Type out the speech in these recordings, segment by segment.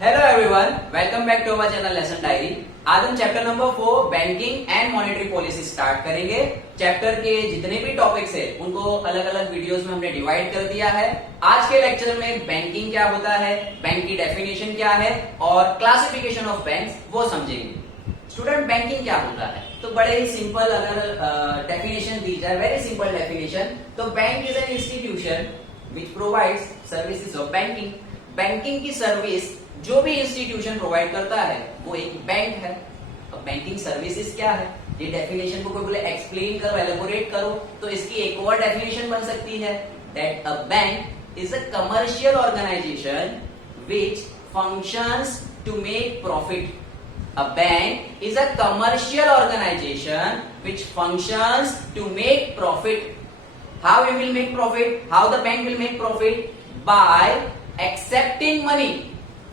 Hello everyone, welcome back to our channel lesson diary. आज हम chapter number 4 banking and monetary policy start करेंगे। Chapter के जितने भी टॉपिक्स है उनको अलग अलग वीडियोस में हमने डिवाइड कर दिया है। आज के लेक्चर में बैंकिंग क्या होता है, बैंक की डेफिनेशन क्या है और क्लासिफिकेशन ऑफ बैंक्स वो समझेंगे। स्टूडेंट, बैंकिंग क्या होता है? तो बड़े ही सिंपल अगर डेफिनेशन दी जाए, वेरी सिंपल डेफिनेशन, तो bank is an institution which provides services of banking. Banking की सर्विस जो भी इंस्टीट्यूशन प्रोवाइड करता है वो एक बैंक है। अब बैंकिंग सर्विसेज क्या है, ये डेफिनेशन को कोई बोले एक्सप्लेन करो, एलेबोरेट करो, तो इसकी एक और डेफिनेशन बन सकती है that a bank is a commercial organisation which functions to make profit. A bank is a commercial organization which functions to make profit. How it will make profit? How the bank will make profit? By accepting money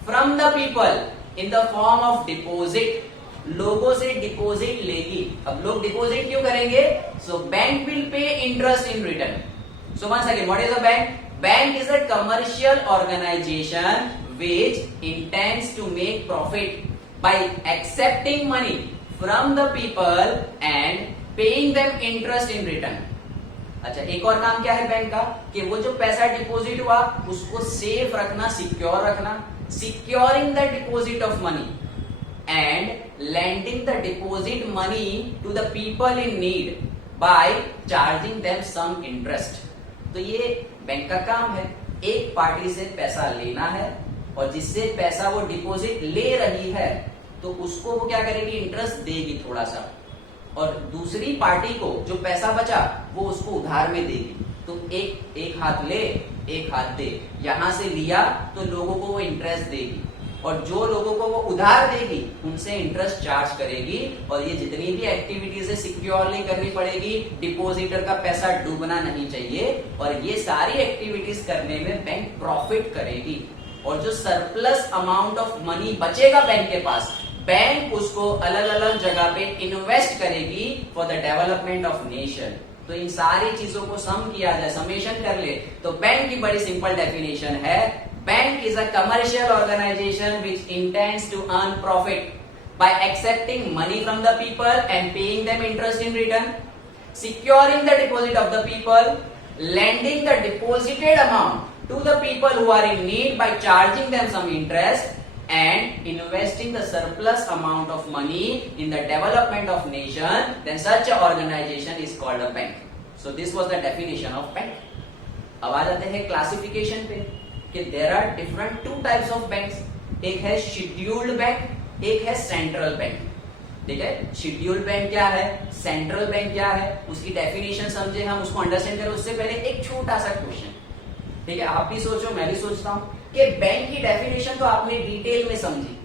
from the people in the form of deposit. लोगों से deposit लेगी। अब लोग deposit क्यों करेंगे? So bank will pay interest in return. So once again, what is a bank? Bank is a commercial organization which intends to make profit by accepting money from the people and paying them interest in return. अच्छा, एक और काम क्या है bank का कि वो जो पैसा डिपॉजिट हुआ उसको सेफ रखना, सिक्योर रखना, securing the deposit of money and lending the deposit money to the people in need by charging them some interest. तो ये बैंक का काम है, एक पार्टी से पैसा लेना है और जिससे पैसा वो डिपॉजिट ले रही है तो उसको वो क्या करेगी, इंटरेस्ट देगी थोड़ा सा, और दूसरी पार्टी को जो पैसा बचा वो उसको उधार में देगी। तो एक हाथ ले एक हाथ दे, यहां से लिया तो लोगों को वो इंटरेस्ट देगी और जो लोगों को वो उधार देगी उनसे इंटरेस्ट चार्ज करेगी, और ये जितनी भी एक्टिविटीज है सिक्योरली करनी पड़ेगी, डिपॉजिटर का पैसा डूबना नहीं चाहिए, और ये सारी एक्टिविटीज करने में बैंक प्रॉफिट करेगी। और जो सरप्लस अमाउंट ऑफ मनी बचेगा बैंक के पास, बैंक उसको अलग अलग जगह पे इन्वेस्ट करेगी for the development of nation. तो इन सारी चीजों को सम किया जाए, समेशन कर ले, तो बैंक की बड़ी सिंपल डेफिनेशन है, bank is a commercial organisation which intends to earn profit by accepting money from the people and paying them interest in return, securing the deposit of the people, lending the deposited amount to the people who are in need by charging them some interest, and investing the surplus amount of money in the development of nation, then such an organization is called a bank. So this was the definition of bank. अब आ जाते हैं classification पे कि there are different two types of banks. एक है scheduled bank, एक है सेंट्रल बैंक। ठीक है, शेड्यूल्ड बैंक क्या है, सेंट्रल बैंक क्या है, उसकी डेफिनेशन समझे, हम उसको अंडरस्टैंड करें उससे पहले एक छोटा सा क्वेश्चन। ठीक है, आप भी सोचो, मैं भी सोचता हूं कि बैंक की डेफिनेशन तो आपने डिटेल में समझी।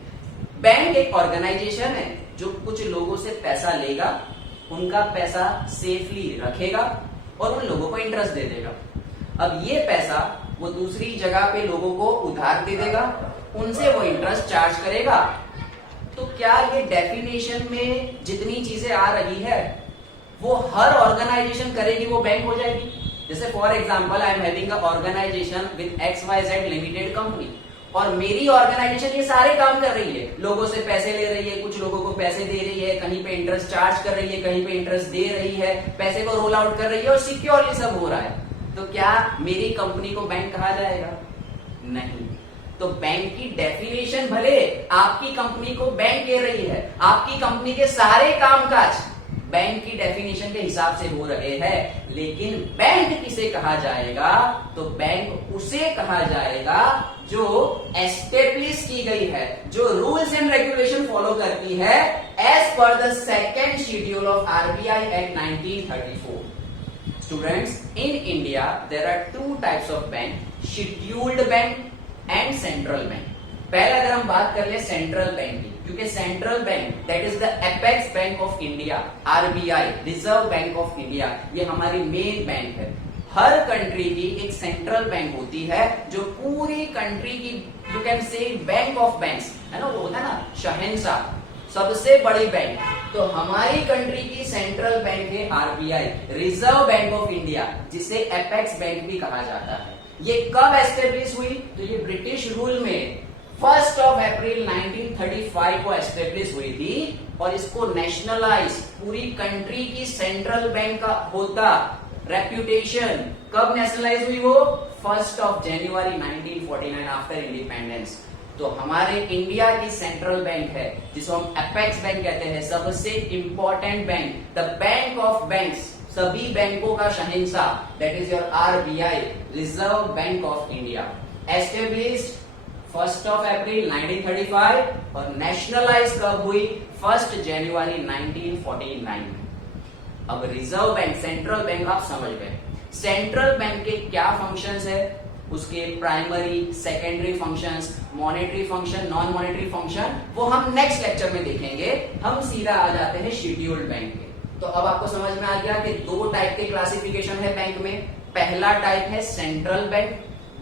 बैंक एक ऑर्गेनाइजेशन है जो कुछ लोगों से पैसा लेगा, उनका पैसा सेफली रखेगा और उन लोगों को इंटरेस्ट दे देगा। अब ये पैसा वो दूसरी जगह पे लोगों को उधार दे देगा, उनसे वो इंटरेस्ट चार्ज करेगा। तो क्या ये डेफिनेशन में जितनी चीजें आ रही है वो हर ऑर्गेनाइजेशन करेगी वो बैंक हो जाएगी? जैसे for example I am having a organisation with XYZ limited company, और मेरी ऑर्गेनाइजेशन ये सारे काम कर रही है, लोगों से पैसे ले रही है, कुछ लोगों को पैसे दे रही है, कहीं पे इंटरेस्ट चार्ज कर रही है, कहीं पे इंटरेस्ट दे रही है, पैसे को रोल आउट कर रही है और सिक्योरली सब हो रहा है। तो क्या मेरी कंपनी को बैंक कहा जाएगा? नहीं। तो बैंक की डेफिनेशन भले आपकी कंपनी को बैंक कह रही है, आपकी कंपनी के सारे कामकाज बैंक की डेफिनेशन के हिसाब से हो रहे हैं, लेकिन बैंक किसे कहा जाएगा? तो बैंक उसे कहा जाएगा जो एस्टेब्लिश की गई है, जो रूल्स एंड रेगुलेशन फॉलो करती है as per the second schedule of RBI act 1934। Students, in India there are two types of bank, scheduled bank and central bank. पहले अगर हम बात कर ले सेंट्रल बैंक की, क्योंकि central bank that is the apex bank of India, RBI reserve bank of India, ये हमारी मेन बैंक है। हर कंट्री की एक सेंट्रल बैंक होती है जो पूरी कंट्री की, you can say bank of banks है ना, वो होता है ना शहंशाह, सबसे बड़ी बैंक। तो हमारी कंट्री की सेंट्रल बैंक है RBI reserve bank of India, जिसे एपेक्स बैंक भी कहा जाता है। ये कब एस्टेब्लिश हुई? तो ये ब्रिटिश रूल में 1 अप्रैल 1935 को एस्टेब्लिश हुई थी और इसको नेशनलाइज पूरी कंट्री की सेंट्रल बैंक का होता रेप्यूटेशन कब नेशनलाइज हुई वो 1 जनवरी 1949 आफ्टर इंडिपेंडेंस। तो हमारे इंडिया की सेंट्रल बैंक है जिसको हम एपेक्स बैंक कहते हैं, सबसे important bank, the bank of banks, सभी बैंकों का शहंशाह, that is your RBI, reserve bank of India, established 1 अप्रैल 1935 और नेशनलाइज कब हुई 1 जनवरी 1949। अब रिजर्व बैंक, सेंट्रल बैंक आप समझ गए। सेंट्रल बैंक के क्या फंक्शंस है, उसके primary, secondary functions, monetary function, non monetary function, वो हम नेक्स्ट लेक्चर में देखेंगे। हम सीधा आ जाते हैं शेड्यूल्ड बैंक के। तो अब आपको समझ में आ गया कि दो टाइप के क्लासिफिकेशन है बैंक में। पहला टाइप है सेंट्रल बैंक,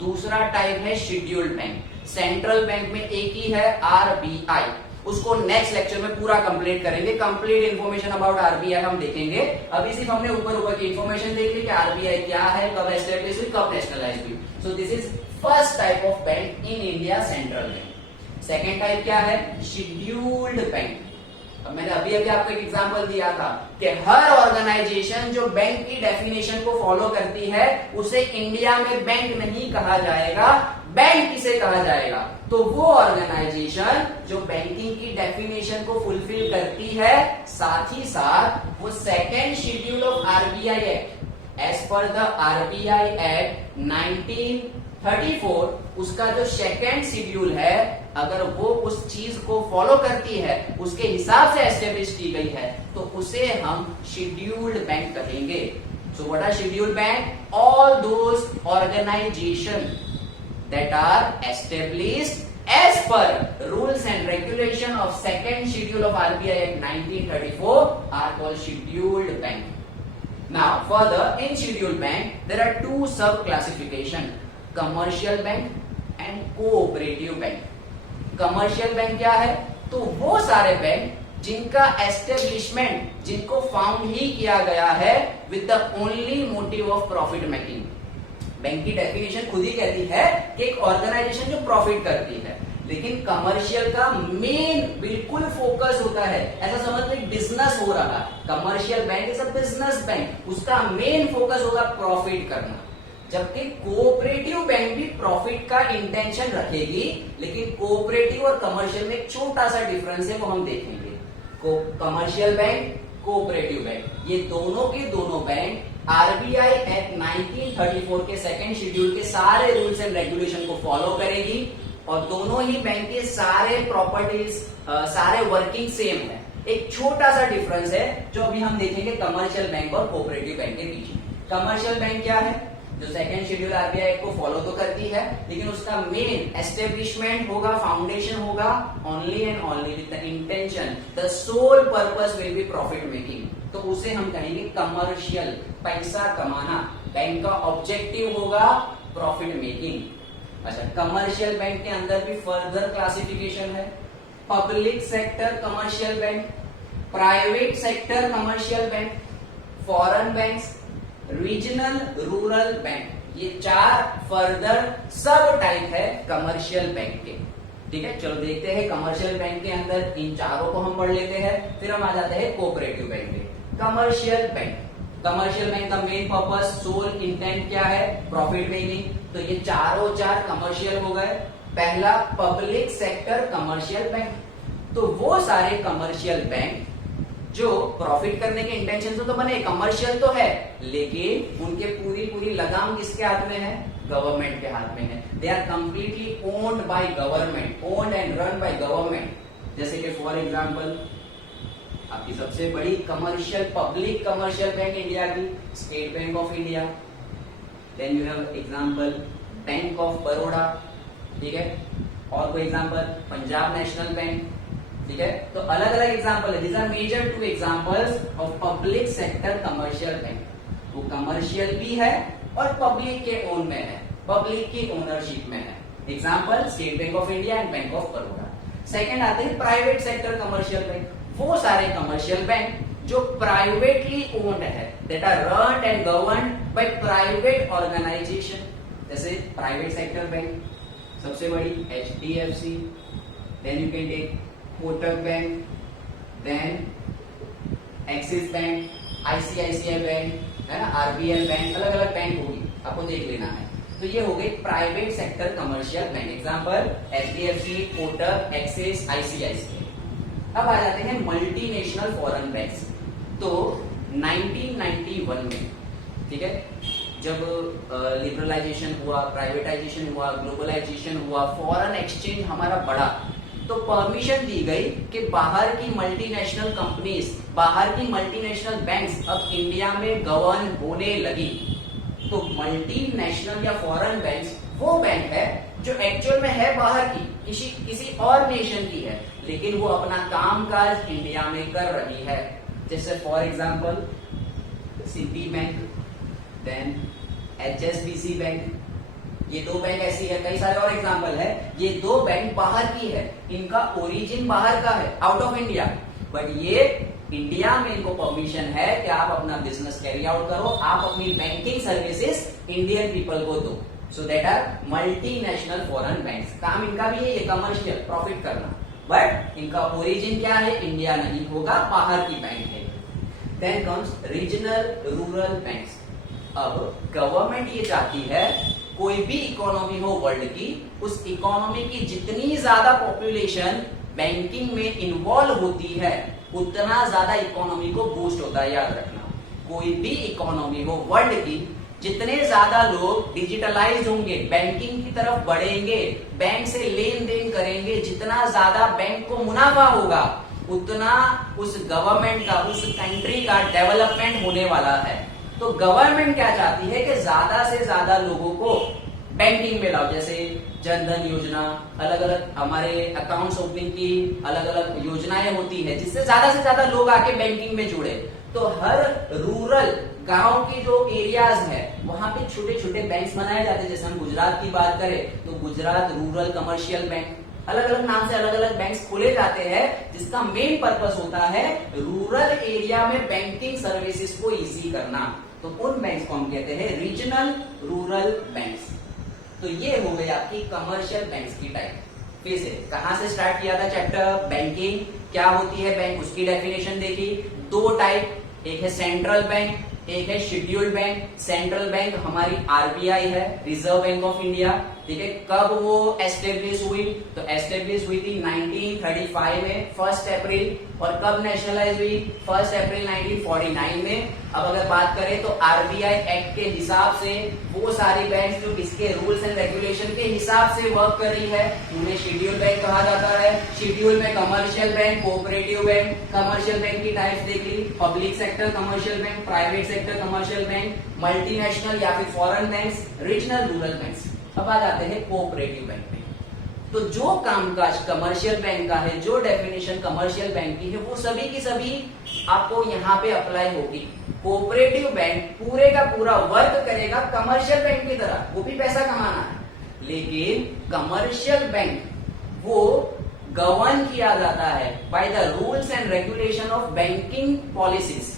दूसरा टाइप है शेड्यूल्ड बैंक। सेंट्रल बैंक में एक ही है आरबीआई, उसको नेक्स्ट लेक्चर में पूरा कंप्लीट करेंगे। कंप्लीट इन्फॉर्मेशन अबाउट आरबीआई हम देखेंगे। अभी सिर्फ हमने ऊपर की इन्फॉर्मेशन देख ली कि आरबीआई क्या है, कब एस्टेब्लिश हुई, कब नेशनलाइज हुई। So this is first type of bank in India, central bank. Second type क्या है, शेड्यूल्ड बैंक। अब मैंने अभी आपको एक एग्जांपल दिया था कि हर ऑर्गेनाइजेशन जो बैंक की डेफिनेशन को फॉलो करती है उसे इंडिया में बैंक नहीं कहा जाएगा। बैंक किसे कहा जाएगा, तो वो ऑर्गेनाइजेशन जो बैंकिंग की डेफिनेशन को फुलफिल करती है, साथ ही साथ वो second schedule of RBI act, as per the RBI act 1934, उसका जो सेकेंड शेड्यूल है, अगर वो उस चीज को फॉलो करती है, उसके हिसाब से एस्टेब्लिश की गई है, तो उसे हम शेड्यूल्ड बैंक कहेंगे। So what are scheduled bank? All those organisation that are established as per rules and regulation of second schedule of RBI Act 1934 are called scheduled bank. Now further, in scheduled bank there are two sub classification, commercial bank and cooperative bank। commercial bank क्या है, तो वो सारे bank जिनका establishment, जिनको found ही किया गया है with the only motive of profit making. Bank की डेफिनेशन खुद ही कहती है कि एक ऑर्गेनाइजेशन जो प्रॉफिट करती है, लेकिन कमर्शियल का मेन बिल्कुल फोकस होता है, ऐसा समझ लो बिजनेस हो रहा, commercial bank is a business bank, उसका मेन फोकस होगा प्रॉफिट करना। जबकि कोऑपरेटिव बैंक भी प्रॉफिट का इंटेंशन रखेगी, लेकिन कोऑपरेटिव और कमर्शियल में एक छोटा सा डिफरेंस है, वो हम देखेंगे। कमर्शियल बैंक, कोऑपरेटिव बैंक, ये दोनों के दोनों बैंक आरबीआई एक्ट 1934 के सेकेंड शेड्यूल के सारे रूल्स एंड रेगुलेशन को फॉलो करेगी और दोनों ही बैंक के सारे प्रॉपर्टीज, सारे वर्किंग सेम है। एक छोटा सा डिफरेंस है जो अभी हम देखेंगे कमर्शियल बैंक और कोऑपरेटिव बैंक के बीच। कमर्शियल बैंक क्या है, जो सेकेंड शेड्यूल आरबीआई एक्ट को फॉलो तो करती है, लेकिन उसका मेन एस्टेब्लिशमेंट होगा, फाउंडेशन होगा only and only with the intention, the sole purpose will be profit making, तो उसे हम कहेंगे कमर्शियल, पैसा कमाना। बैंक का ऑब्जेक्टिव होगा प्रॉफिट मेकिंग। अच्छा, कमर्शियल बैंक के अंदर भी फर्दर क्लासिफिकेशन है, public sector commercial bank, private sector commercial bank, foreign banks, regional rural bank, ये चार फर्दर सब टाइप है कमर्शियल बैंक के। ठीक है, चलो देखते हैं कमर्शियल बैंक के अंदर इन चारों को हम पढ़ लेते हैं, फिर हम आ जाते हैं कोऑपरेटिव बैंक में। कमर्शियल बैंक, कमर्शियल बैंक का मेन पर्पस, सोल इंटेंट क्या है, प्रॉफिट मेकिंग। तो ये चारों चार कमर्शियल हो गए। पहला पब्लिक सेक्टर कमर्शियल बैंक, तो वो सारे कमर्शियल बैंक जो प्रॉफिट करने के इंटेंशन से तो बने, कमर्शियल तो है, लेकिन उनके पूरी लगाम किसके हाथ में है, गवर्नमेंट के हाथ में है। They are completely owned by government, owned and run by government. जैसे कि फॉर एग्जांपल आपकी सबसे बड़ी commercial, public commercial bank India की State Bank of India, then you have example Bank of Baroda, ठीक है, और कोई एग्जांपल पंजाब नेशनल बैंक, ठीक है। तो अलग अलग एग्जांपल है, these are major two examples of public sector commercial bank. वो कमर्शियल भी है और पब्लिक के ओन में है, पब्लिक की ओनरशिप में है। Example State Bank of India and Bank of Baroda. Second आते हैं प्राइवेट सेक्टर कमर्शियल बैंक, वो सारे कमर्शियल बैंक जो प्राइवेटली ओन्ड है, that are run and govern by private organisation. जैसे प्राइवेट सेक्टर बैंक सबसे बड़ी HDFC, then you can take Kotak bank, then Axis bank, ICICI bank, है ना, आरबीएल बैंक, अलग अलग बैंक होगी, आपको देख लेना है। तो ये हो गई private sector commercial bank, example HDFC, Kotak, axis, ICICI. अब आ जाते हैं मल्टीनेशनल फॉरेन बैंक्स। तो 1991 में, ठीक है, जब लिबरलाइजेशन हुआ, प्राइवेटाइजेशन हुआ, ग्लोबलाइजेशन हुआ, फॉरेन एक्सचेंज हमारा बढ़ा, तो परमिशन दी गई कि बाहर की मल्टीनेशनल कंपनीज, बाहर की मल्टीनेशनल बैंक्स अब इंडिया में गवर्न होने लगी। तो मल्टीनेशनल या फॉरेन बैंक्स वो बैंक है जो एक्चुअल में है बाहर की, किसी और नेशन की है, लेकिन वो अपना कामकाज इंडिया में कर रही है। जैसे for example Citi bank, then HSBC bank, ये दो बैंक ऐसी है, कई सारे और एग्जांपल है। ये दो बैंक बाहर की है, इनका ओरिजिन बाहर का है, आउट ऑफ इंडिया, बट ये इंडिया में इनको परमिशन है कि आप अपना बिजनेस कैरी आउट करो, आप अपनी बैंकिंग सर्विसेज इंडियन पीपल को दो। So that are multinational foreign banks. काम इनका भी है ये कमर्शियल प्रॉफिट करना, बट इनका ओरिजिन क्या है, इंडिया नहीं होगा, बाहर की बैंक है। Then comes regional rural banks. अब गवर्नमेंट ये चाहती है कोई भी इकोनॉमी हो वर्ल्ड की, उस इकोनॉमी की जितनी ज्यादा पॉपुलेशन बैंकिंग में इन्वॉल्व होती है, उतना ज्यादा इकोनॉमी को बूस्ट होता है। याद रखना, कोई भी इकोनॉमी हो वर्ल्ड की, जितने ज्यादा लोग डिजिटलाइज होंगे, बैंकिंग की तरफ बढ़ेंगे, बैंक से लेन देन करेंगे, जितना ज्यादा बैंक को मुनाफा होगा, उतना उस गवर्नमेंट का, उस कंट्री का डेवलपमेंट होने वाला है। तो गवर्नमेंट क्या चाहती है कि ज्यादा से ज्यादा लोगों को बैंकिंग में लाओ। जैसे जन धन योजना, अलग अलग हमारे अकाउंट्स ओपनिंग की अलग अलग योजनाएं होती है, जिससे ज्यादा से ज्यादा लोग आके बैंकिंग में जुड़े। तो हर रूरल गांव की जो एरियाज है, वहां पे छोटे छोटे बैंक्स बनाए जाते हैं। जैसे हम गुजरात की बात करें तो गुजरात रूरल कमर्शियल बैंक, अलग अलग नाम से अलग अलग बैंक्स खोले जाते हैं, जिसका मेन पर्पस होता है रूरल एरिया में बैंकिंग सर्विसेज को इजी करना। तो उन बैंक्स को हम कहते हैं रीजनल रूरल बैंक्स। तो ये हो गई आपकी कमर्शियल बैंक्स की टाइप। फिर से कहां से स्टार्ट किया था चैप्टर, बैंकिंग क्या होती है बैंक, उसकी डेफिनेशन देखी। दो टाइप, एक है सेंट्रल बैंक, एक है शेड्यूल्ड बैंक। सेंट्रल बैंक हमारी आरबीआई है, रिजर्व बैंक ऑफ इंडिया, ठीक है। कब वो एस्टेब्लिश हुई, तो एस्टेब्लिश हुई थी 1935 में 1 अप्रैल। और कब नेशनलाइज हुई, 1 अप्रैल 1949 में। अब अगर बात करें तो आरबीआई एक्ट के हिसाब से वो सारी बैंक जो इसके रूल्स एंड रेगुलेशन के हिसाब से वर्क कर रही है, उन्हें शेड्यूल बैंक कहा जाता है। शेड्यूल में commercial bank, cooperative bank, commercial bank की टाइप्स देख ली, public sector commercial bank, private sector commercial bank, multinational या फिर foreign banks, regional rural banks. अब आ जाते हैं कोऑपरेटिव बैंक में। तो जो कामकाज कमर्शियल बैंक का है, जो डेफिनेशन कमर्शियल बैंक की है, वो सभी की सभी आपको यहाँ पे अप्लाई होगी। कोऑपरेटिव बैंक पूरे का पूरा वर्क करेगा कमर्शियल बैंक की तरह, वो भी पैसा कमाना है, लेकिन कमर्शियल बैंक वो गवर्न किया जाता है by the rules and regulation of banking policies.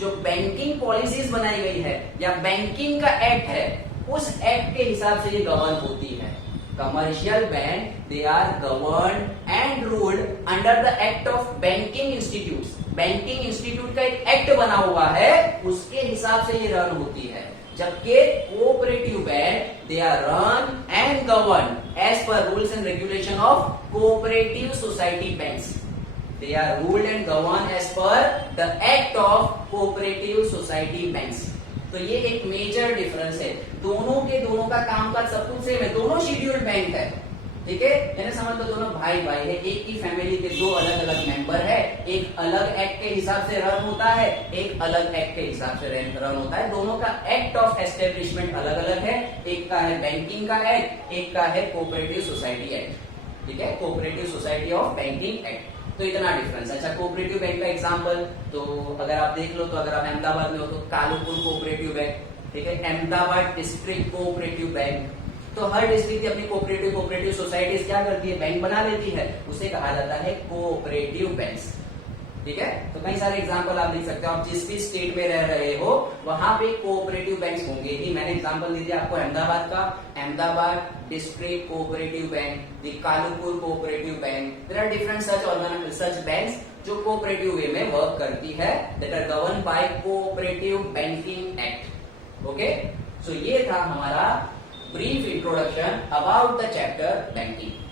जो बैंकिंग पॉलिसीज बनाई गई है या बैंकिंग का एक्ट है, उस एक्ट के हिसाब से ये गवर्न होती है। Commercial bank they are governed and ruled under the act of banking institute. Banking institute का एक एक्ट बना हुआ है, उसके हिसाब से ये रन होती है। जबकि cooperative bank they are run and govern as per rules and regulation of cooperative society banks. They are ruled and governed as per the Act of Cooperative Society Banks. तो ये एक मेजर डिफरेंस है। दोनों के दोनों का कामकाज सब कुछ सेम है, दोनों शेड्यूल्ड बैंक है, ठीक है। यानी समझ लो दोनों भाई भाई है, एक ही फैमिली के दो अलग अलग मेंबर है, एक अलग एक्ट के हिसाब से रन होता है, एक अलग एक्ट के हिसाब से रन होता है। दोनों का एक्ट ऑफ एस्टेब्लिशमेंट अलग अलग है, एक का है बैंकिंग का एक्ट, एक का है कोऑपरेटिव सोसाइटी एक्ट, ठीक है, cooperative society of banking act. तो इतना डिफरेंस। अच्छा, कोऑपरेटिव बैंक का एग्जांपल तो अगर आप देख लो, तो अगर आप अहमदाबाद में हो तो कालूपुर कोऑपरेटिव बैंक, ठीक है, अहमदाबाद डिस्ट्रिक्ट कोऑपरेटिव बैंक। तो हर डिस्ट्रिक्ट की अपनी कोऑपरेटिव सोसाइटीज क्या करती है, बैंक बना लेती है, उसे कहा जाता है कोऑपरेटिव बैंक्स। ठीक है। तो कई सारे एग्जांपल आप लिख सकते हो, आप जिस भी स्टेट में रह रहे हो वहां पे कोऑपरेटिव बैंक होंगे ही। मैंने एग्जांपल दे दिया आपको अहमदाबाद का, Ahmedabad district cooperative bank, the Kalupur cooperative bank. There are different such banks जो कोऑपरेटिव वे में वर्क करती है, that are govern by cooperative banking act. Okay, so ये था हमारा brief introduction about the chapter banking.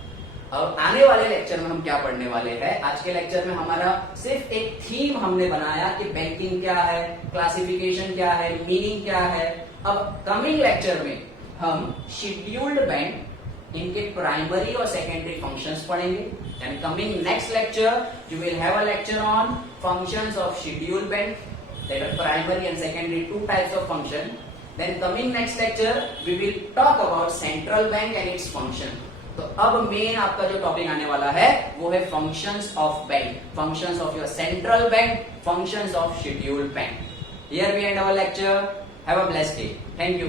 अब आने वाले लेक्चर में हम क्या पढ़ने वाले हैं, आज के लेक्चर में हमारा सिर्फ एक थीम हमने बनाया कि बैंकिंग क्या है, क्लासिफिकेशन क्या है, मीनिंग क्या है। अब कमिंग लेक्चर में हम शेड्यूल्ड बैंक, इनके प्राइमरी और सेकेंडरी फंक्शंस पढ़ेंगे। And coming next lecture you will have a lecture on functions of scheduled bank, that are primary and secondary, two types of function. Then coming next lecture we will talk about central bank and its function. तो अब main आपका जो topic आने वाला है वो है functions of bank, functions of your central bank, functions of scheduled bank. Here we end our lecture. Have a blessed day. Thank you.